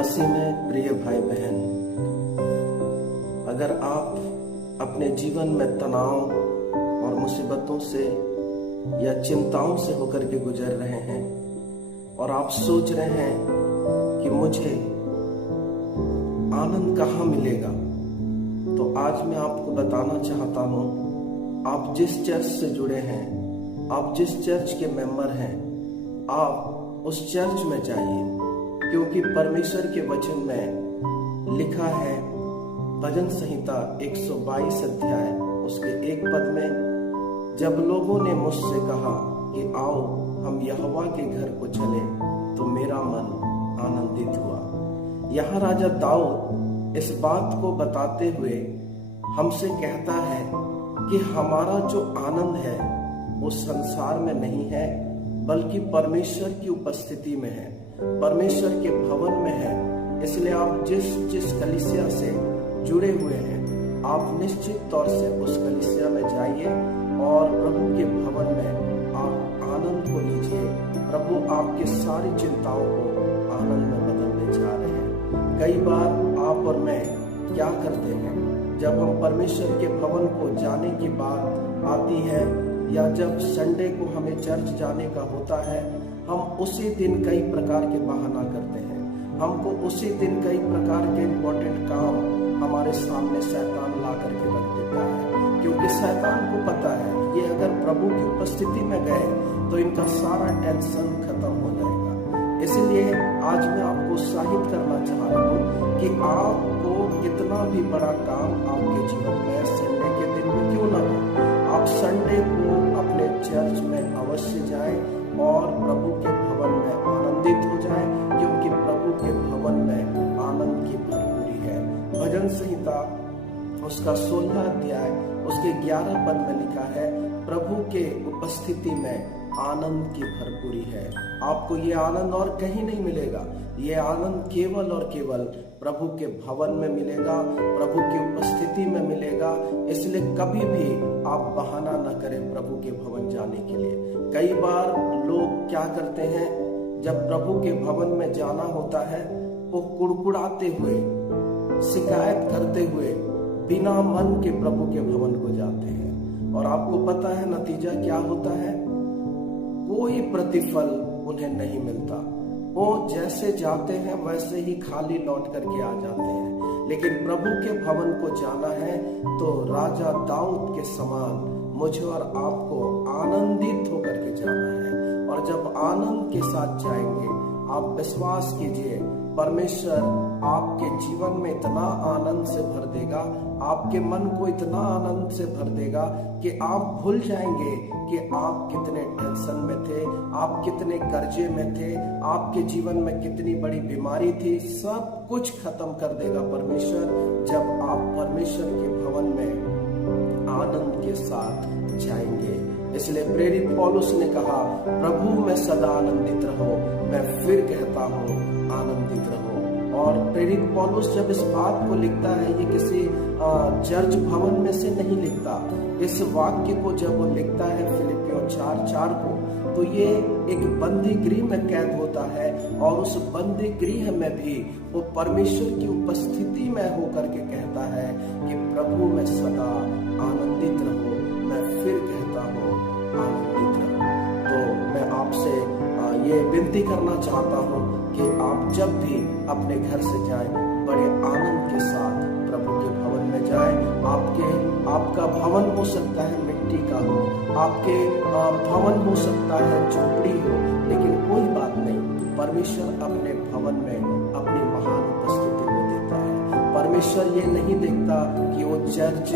मसीह में प्रिय भाई बहन, अगर आप अपने जीवन में तनाव और मुसीबतों से या चिंताओं से होकर के गुजर रहे हैं और आप सोच रहे हैं कि मुझे आनंद कहाँ मिलेगा, तो आज मैं आपको बताना चाहता हूँ, आप जिस चर्च से जुड़े हैं, आप जिस चर्च के मेंबर हैं, आप उस चर्च में जाइए, क्योंकि परमेश्वर के वचन में लिखा है, भजन संहिता 122 अध्याय उसके 1 पद में, जब लोगों ने मुझसे कहा कि आओ हम यहोवा के घर को चले, तो मेरा मन आनंदित हुआ। यहाँ राजा दाऊद इस बात को बताते हुए हमसे कहता है कि हमारा जो आनंद है वो संसार में नहीं है, बल्कि परमेश्वर की उपस्थिति में है, परमेश्वर के भवन में है। इसलिए आप जिस कलीसिया से जुड़े हुए हैं, आप निश्चित तौर से उस कलीसिया में जाइए और प्रभु के भवन में आप आनंद को लीजिए। प्रभु आपके सारी चिंताओं को आनंद में बदलने जा रहे हैं। कई बार आप और मैं क्या करते हैं, जब हम परमेश्वर के भवन को जाने की बात आती है या जब संडे को हमें चर्च जाने का होता है, हम उसी दिन कई प्रकार के बहाना करते हैं। हमको उसी दिन कई प्रकार के इम्पोर्टेंट काम हमारे सामने शैतान ला करके रख देता है, क्योंकि शैतान को पता है ये अगर प्रभु की उपस्थिति में गए तो इनका सारा टेंशन खत्म हो जाएगा। इसलिए आज मैं आपको उत्साहित करना चाह रहा हूँ कि आपको कितना भी बड़ा काम आपके जीवन में संडे के दिन में क्यों ना हो, आप संडे को अपने चर्च में अवश्य जाएं और प्रभु के भवन में आनंदित हो जाएं, क्योंकि प्रभु के भवन में आनंद की भरपूरी है। भजन संहिता उसका 16 अध्याय उसके 11 पद में लिखा है, प्रभु के उपस्थिति में आनंद की भरपूरी है। आपको ये आनंद और कहीं नहीं मिलेगा, ये आनंद केवल और केवल प्रभु के भवन में मिलेगा, प्रभु की उपस्थिति में मिलेगा। इसलिए कभी भी आप बहाना न करें प्रभु के भवन जाने के लिए। कई बार लोग क्या करते हैं, जब प्रभु के भवन में जाना होता है, वो कुड़कुड़ाते हुए, शिकायत करते हुए, बिना मन के प्रभु के भवन को जाते हैं, और आपको पता है नतीजा क्या होता है, कोई प्रतिफल उन्हें नहीं मिलता। वो जैसे जाते हैं वैसे ही खाली लौट करके आ जाते हैं। लेकिन प्रभु के भवन को जाना है तो राजा दाऊद के समान मुझे और आपको आनंदित होकर के जाना है। और जब आनंद के साथ जाएंगे, आप विश्वास कीजिए, परमेश्वर आपके जीवन में इतना आनंद से भर देगा, आपके मन को इतना आनंद से भर देगा कि आप भूल जाएंगे कि आप कितने टेंशन में थे, आप कितने कर्जे में थे, आपके जीवन में कितनी बड़ी बीमारी थी। सब कुछ खत्म कर देगा परमेश्वर, जब आप परमेश्वर के भवन में आनंद के साथ जाएंगे। इसलिए प्रेरित पौलुस ने कहा, प्रभु में सदा आनंदित रहो, मैं फिर कहता हूँ आनंदित रहो। और प्रेरित पौलुस जब इस बात को लिखता है, ये किसी चर्च भवन में से नहीं लिखता। इस वाक्य को जब वो लिखता है फिलिपियों 4:4 को, तो ये एक बंदी गृह में कैद होता है, और उस बंदी गृह में भी वो परमेश्वर की उपस्थिति में होकर के कहता है कि प्रभु में सदा आनंदित रहो, मैं फिर कहता हूँ आनंदित रहो। तो मैं आपसे ये विनती करना चाहता हूँ कि आप जब भी अपने घर से जाएं, बड़े आनंद के साथ प्रभु के भवन में जाएं। आपका भवन हो सकता है मिट्टी का हो, आपके भवन हो सकता है झोपड़ी हो, लेकिन कोई बात नहीं, परमेश्वर अपने भवन में अपनी महान उपस्थिति को देता है। परमेश्वर ये नहीं देखता कि वो चर्च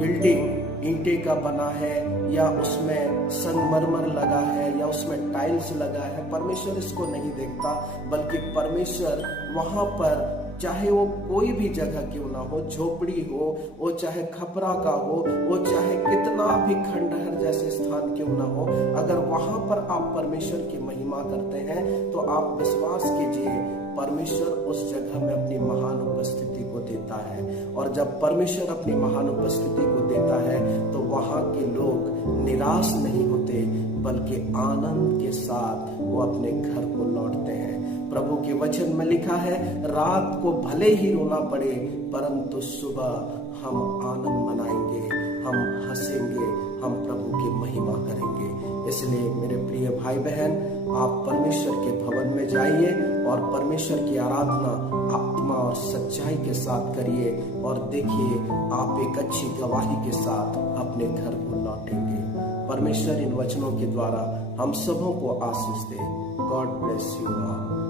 बिल्डिंग ईंटे का बना है या उसमें संगमरमर लगा है या उसमें टाइल्स लगा है। परमेश्वर इसको नहीं देखता, बल्कि परमेश्वर वहां पर, चाहे वो कोई भी जगह क्यों ना हो, झोपड़ी हो, वो चाहे खपरा का हो, वो चाहे कितना भी खंडहर जैसे स्थान क्यों ना हो, अगर वहां पर आप परमेश्वर की महिमा करते हैं तो आप विश्वास कीजिए, परमेश्वर उस जगह में अपनी महान उपस्थिति को देता है। और जब परमेश्वर अपनी महान उपस्थिति को देता है तो वहां के लोग निराश नहीं होते, बल्कि आनंद के साथ वो अपने घर को लौटते हैं। प्रभु के वचन में लिखा है, रात को भले ही रोना पड़े परंतु सुबह हम आनंद मनाएंगे, हम हंसेंगे, हम प्रभु की महिमा करेंगे। इसलिए मेरे प्रिय भाई बहन, आप परमेश्वर के भवन में जाइए और परमेश्वर की आराधना आत्मा और सच्चाई के साथ करिए और देखिए आप एक अच्छी गवाही के साथ अपने घर को लौटेंगे। परमेश्वर इन वचनों के द्वारा हम सबों को आशीष दे। God bless you all.